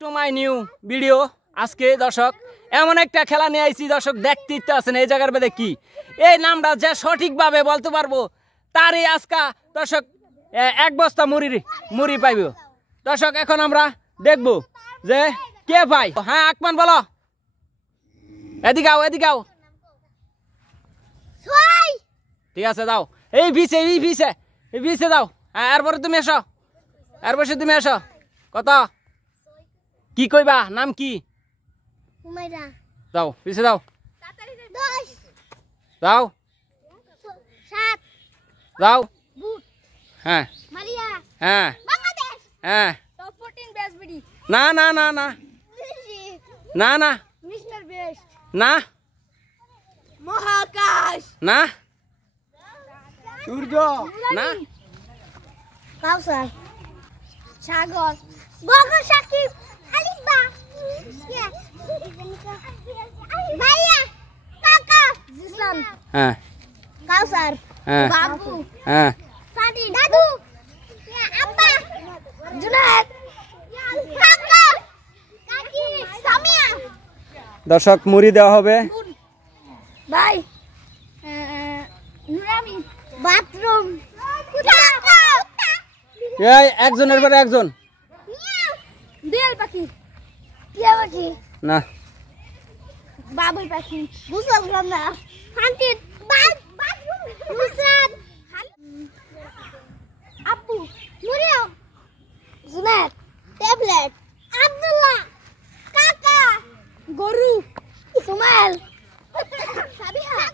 To my new video. আজকে দর্শক এমন একটা খেলা নিয়ে আইছি, দর্শক দেখতে ইচ্ছে আছেন এই জায়গার মধ্যে কি এই নামটা যে সঠিকভাবে বলতে পারবো তারই আজকা দর্শক এক বস্তা মুড়ি পাইব। দর্শক এখন আমরা দেখবো যে কে পাই। হ্যাঁ আকমান বলো, এদিকে আও। ঠিক আছে দাও, এই পিছে দাও। হ্যাঁ এরপরে তুমি এসো, কত কি কইবা, নাম কি? দাও পিছে দাও, দাও। হ্যাঁ হ্যাঁ হ্যাঁ না না মহাকাশ না সূর্য না কাউসার সাগর গগন সাকিব আলিফবা ভাইয়া কাকা জিসান হ্যাঁ কাউসার হ্যাঁ বাবু হ্যাঁ সাদি দাদু আব্বা জুনায়েদ কাকা কাকি সামিয়া। দর্শক মুড়ি দেওয়া হবে ভাই নুরামি বাথরুম এই একজনের পরে একজন। দেল পাখি টিয়া পাখি না বাবুই পাখি বুঝলাম না শান্তি বাথরুম নুসরাত আপু মুরিয়া জুনায়েদ ট্যাবলেট আব্দুল্লাহ কাকা গরু সুমাইল সাবিহা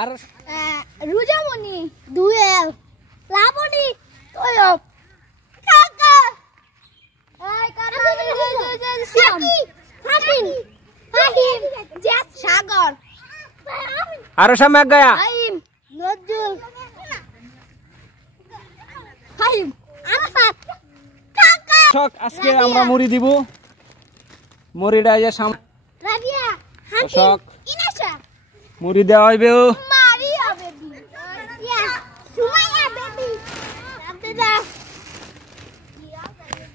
আর রুজামণি দুয়েল লাবণী তয়ব কাকা সাগর আরো সামনে গায়া ফাহিম নজরুল ফাহিম আরাফাত কাকা। দর্শক আজকে আমরা মুড়ি দিব, মুড়িটা যে সামনে রাবিয়া দর্শক ইনাশা মুড়ি দেওয়া হইবে। মারিয়া বেবি সুমাইয়া বেবি আব্দুল্লাহ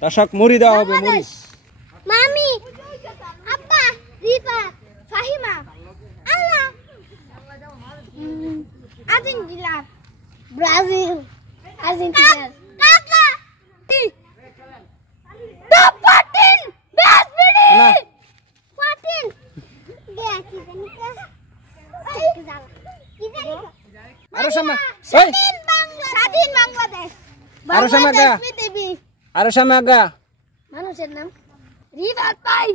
দর্শক মুড়ি দেওয়া হবে, মুড়ি। মামি আব্বা রিফা ফাহিমা আল্লাহ আর্জেন্টিনা ব্রাজিল আর্জেন্টিনা কাকা দা পাটিন বেসবিডি না পাটিন দেখি জানি আরো সামনে এই স্বাধীন বাংলাদেশ আরো সামনে গা, পৃথিবী আরো সামনে গা। মানুষের নাম রিভার পাই